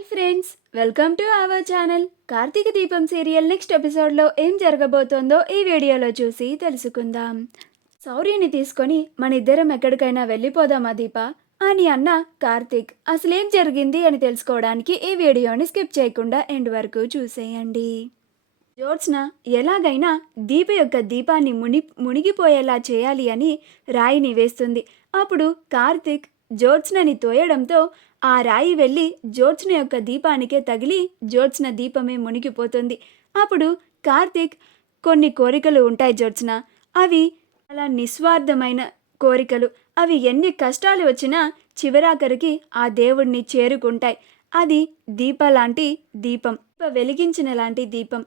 Hi friends, welcome to our channel. Karthika Deepam serial next ఎపిసోడ్లో ఏం జరగబోతోందో ఈ వీడియోలో చూసి తెలుసుకుందాం. శౌర్యని తీసుకొని మన ఇద్దరం ఎక్కడికైనా వెళ్ళిపోదామా దీప అని అన్న కార్తీక్ అసలేం జరిగింది అని తెలుసుకోవడానికి ఈ వీడియోని స్కిప్ చేయకుండా ఎండ్ వరకు చూసేయండి. జ్యోత్స్న ఎలాగైనా దీప యొక్క దీపాన్ని మునిగిపోయేలా చేయాలి అని రాయిని వేస్తుంది. అప్పుడు కార్తీక్ జ్యోత్స్నని తోయడంతో ఆ రాయి వెళ్ళి జ్యోత్స్న యొక్క దీపానికే తగిలి జ్యోత్స్న దీపమే మునిగిపోతుంది. అప్పుడు కార్తీక్ కొన్ని కోరికలు ఉంటాయి జ్యోత్స్న, అవి అలా నిస్వార్థమైన కోరికలు. అవి ఎన్ని కష్టాలు వచ్చినా చివరాఖరికి ఆ దేవుణ్ణి చేరుకుంటాయి. అది దీప లాంటి దీపం, వెలిగించిన లాంటి దీపం.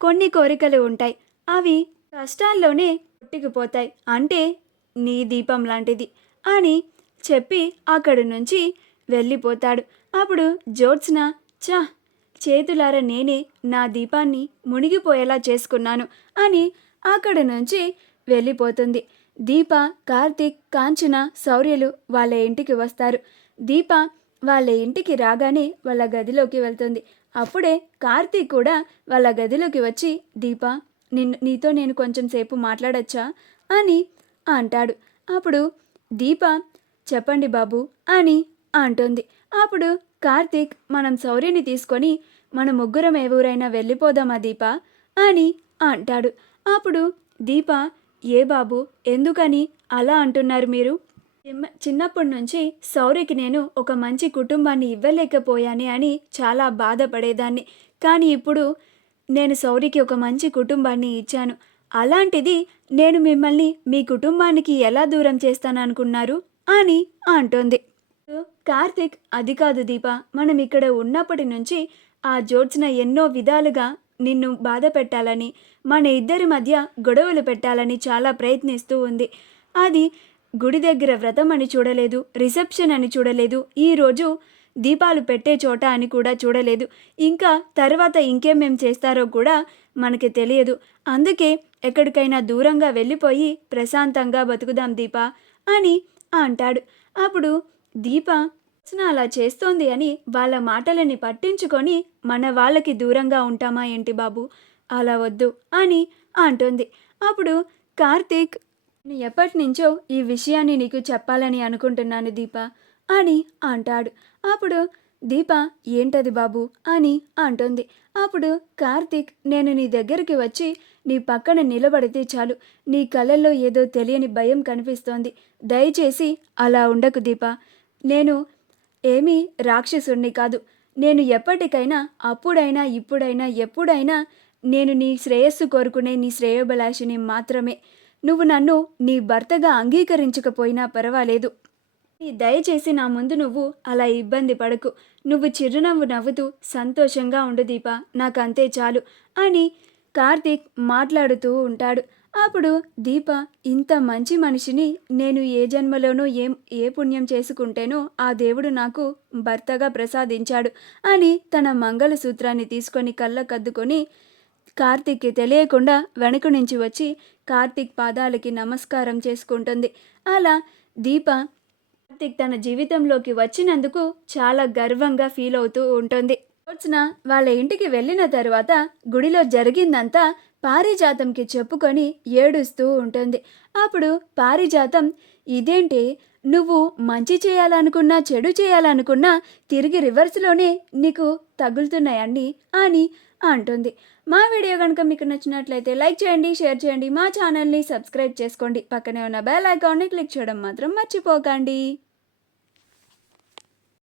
కొన్ని కోరికలు ఉంటాయి, అవి కష్టాల్లోనే కొట్టుకుపోతాయి. అంటే నీ దీపం లాంటిది అని చెప్పి అక్కడి నుంచి వెళ్ళిపోతాడు. అప్పుడు జ్యోత్స్న చేతులార నేనే నా దీపాన్ని మునిగిపోయేలా చేసుకున్నాను అని అక్కడి నుంచి వెళ్ళిపోతుంది. దీప, కార్తీక్, కాంచన, శౌర్యలు వాళ్ళ ఇంటికి వస్తారు. దీప వాళ్ళ ఇంటికి రాగానే వాళ్ళ గదిలోకి వెళ్తుంది. అప్పుడే కార్తీక్ కూడా వాళ్ళ గదిలోకి వచ్చి దీప నీతో నేను కొంచెం సేపు మాట్లాడచ్చా అని అంటాడు. అప్పుడు దీప చెప్పండి బాబు అని అంటుంది. అప్పుడు కార్తీక్ మనం శౌర్యని తీసుకొని మన ముగ్గురం ఏ ఊరైనా వెళ్ళిపోదామా దీప అని అంటాడు. అప్పుడు దీప ఏ బాబు ఎందుకని అలా అంటున్నారు మీరు? చిన్నప్పటి నుంచి శౌర్యకి నేను ఒక మంచి కుటుంబాన్ని ఇవ్వలేకపోయానే అని చాలా బాధపడేదాన్ని. కానీ ఇప్పుడు నేను శౌర్యకి ఒక మంచి కుటుంబాన్ని ఇచ్చాను. అలాంటిది నేను మిమ్మల్ని మీ కుటుంబానికి ఎలా దూరం చేస్తాననుకున్నారు అని అంటుంది. కార్తీక్ అది కాదు దీప, మనం ఇక్కడ ఉన్నప్పటి నుంచి ఆ జ్యోత్స్న ఎన్నో విధాలుగా నిన్ను బాధ పెట్టాలని, మన ఇద్దరి మధ్య గొడవలు పెట్టాలని చాలా ప్రయత్నిస్తూ ఉంది. అది గుడి దగ్గర వ్రతం అని చూడలేదు, రిసెప్షన్ అని చూడలేదు, ఈరోజు దీపాలు పెట్టే చోట అని కూడా చూడలేదు. ఇంకా తర్వాత ఇంకేమేం చేస్తారో కూడా మనకి తెలియదు. అందుకే ఎక్కడికైనా దూరంగా వెళ్ళిపోయి ప్రశాంతంగా బతుకుదాం దీప అని అంటాడు. అప్పుడు దీప అలా చేస్తోంది అని వాళ్ళ మాటలని పట్టించుకొని మన వాళ్ళకి దూరంగా ఉంటామా ఏంటి బాబు, అలా వద్దు అని అంటుంది. అప్పుడు కార్తీక్ నేను ఎప్పటి నుంచో ఈ విషయాన్ని నీకు చెప్పాలని అనుకుంటున్నాను దీప అని అంటాడు. అప్పుడు దీప ఏంటది బాబు అని అంటుంది. అప్పుడు కార్తీక్ నేను నీ దగ్గరికి వచ్చి నీ పక్కన నిలబడితే చాలు నీ కళ్ళల్లో ఏదో తెలియని భయం కనిపిస్తోంది. దయచేసి అలా ఉండకు దీప. నేను ఏమీ రాక్షసుణ్ణి కాదు. నేను ఎప్పటికైనా అప్పుడైనా ఇప్పుడైనా ఎప్పుడైనా నేను నీ శ్రేయస్సు కోరుకునే నీ శ్రేయోభిలాషిని మాత్రమే. నువ్వు నన్ను నీ భర్తగా అంగీకరించకపోయినా పర్వాలేదు. దయచేసి నా ముందు నువ్వు అలా ఇబ్బంది పడకు. నువ్వు చిరునవ్వు నవ్వుతూ సంతోషంగా ఉండు దీప, నాకంతే చాలు అని కార్తీక్ మాట్లాడుతూ ఉంటాడు. అప్పుడు దీప ఇంత మంచి మనిషిని నేను ఏ జన్మలోనూ ఏ పుణ్యం చేసుకుంటేనో ఆ దేవుడు నాకు భర్తగా ప్రసాదించాడు అని తన మంగళసూత్రాన్ని తీసుకొని కళ్ళకద్దుకొని కార్తీక్కి తెలియకుండా వెనుక నుంచి వచ్చి కార్తీక్ పాదాలకి నమస్కారం చేసుకుంటుంది. అలా దీప కార్తీక్ తన జీవితంలోకి వచ్చినందుకు చాలా గర్వంగా ఫీల్ అవుతూ ఉంటుంది. జ్యోత్స్న వాళ్ళ ఇంటికి వెళ్ళిన తర్వాత గుడిలో జరిగిందంతా పారిజాతంకి చెప్పుకొని ఏడుస్తూ ఉంటుంది. అప్పుడు పారిజాతం ఇదేంటి, నువ్వు మంచి చేయాలనుకున్నా చెడు చేయాలనుకున్నా తిరిగి రివర్స్లోనే నీకు తగులుతున్నాయన్నీ అని అంటుంది. మా వీడియో కనుక మీకు నచ్చినట్లయితే లైక్ చేయండి, షేర్ చేయండి, మా ఛానల్ని సబ్స్క్రైబ్ చేసుకోండి, పక్కనే ఉన్న బెల్ ఐకాన్ని క్లిక్ చేయడం మాత్రం మర్చిపోకండి.